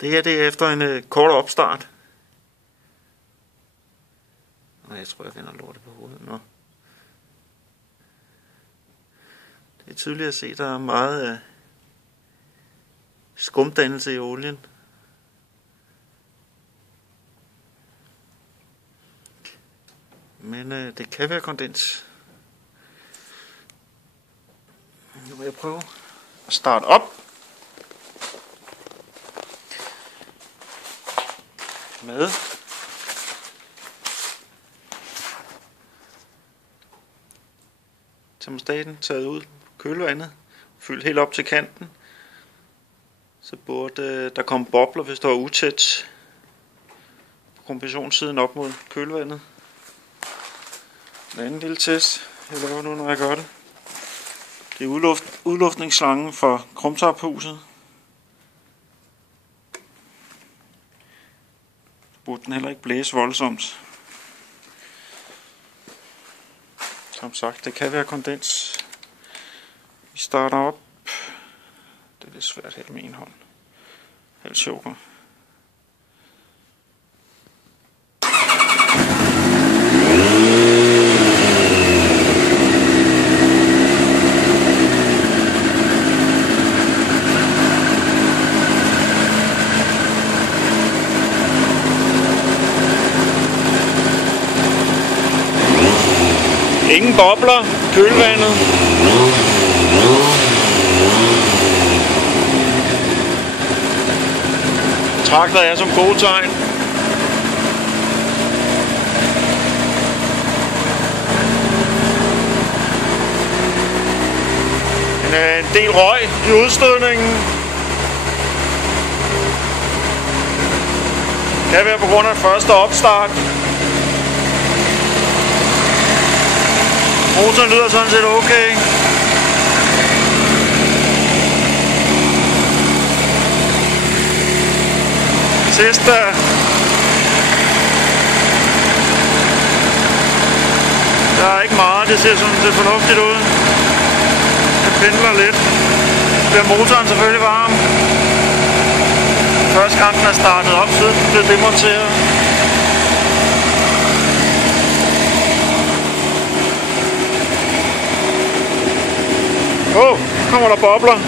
Det her det er efter en kort opstart. Og jeg tror jeg vender lortet på hovedet nu. Det er tydeligt at se, der er meget skumdannelse i olien. Men det kan være kondens. Nu vil jeg prøve at starte op. Med termostaten taget ud på kølevandet, fyldt helt op til kanten. Så burde der komme bobler, hvis der er utæt på kompressionssiden op mod kølevandet. En anden lille test, jeg laver nu, når jeg gør det. Det er udluftningsslangen for krumtaphuset. Burde den heller ikke blæse voldsomt. Som sagt, det kan være kondens. Vi starter op. Det er lidt svært her med en hånd. Halv choker. Ingen bobler, kølevandet. Betragter jeg som gode tegn. En del røg i udstødningen. Kan være på grund af første opstart. Motoren lyder sådan set okay. Sidste. Der er ikke meget, det ser sådan set fornuftigt ud. Det pendler lidt. Så bliver motoren selvfølgelig varm. Første gang den er startet op, siden den blev demonteret. Kommer der bobler.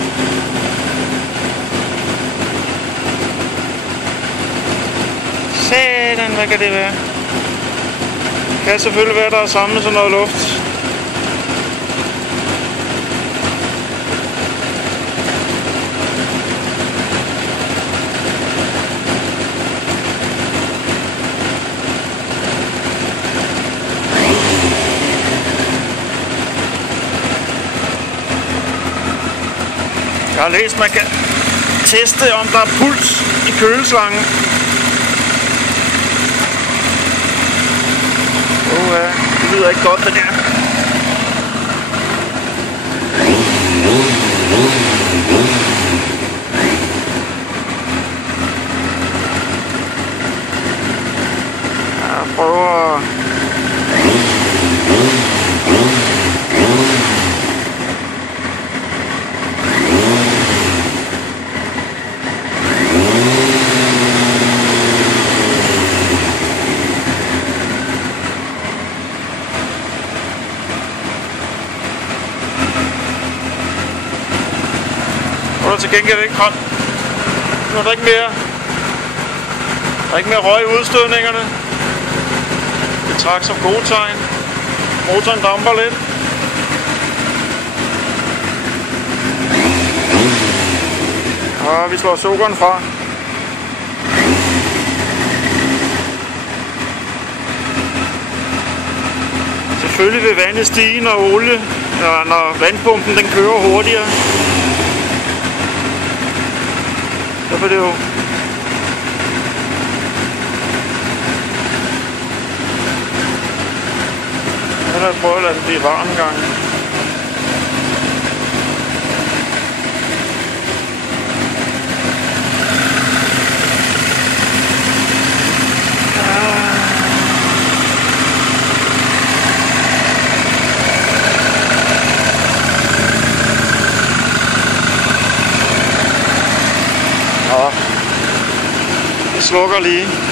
Satan, hvad kan det være? Det kan selvfølgelig være, der er samlet sådan noget luft. Jeg har læst, man kan teste, om der er puls i køleslangen. Det lyder ikke godt, det der. Jeg prøver at til gengæld ikke kom. Nu er der ikke mere. Der er ikke mere røg i udstødningerne. Det trækker som gode tegn. Motoren damper lidt. Og vi slår sukkeren fra. Selvfølgelig vil vandet stige, når vandpumpen den kører hurtigere. Derfor er det jo jeg prøver at lade det blive varm en gang. slukker lige.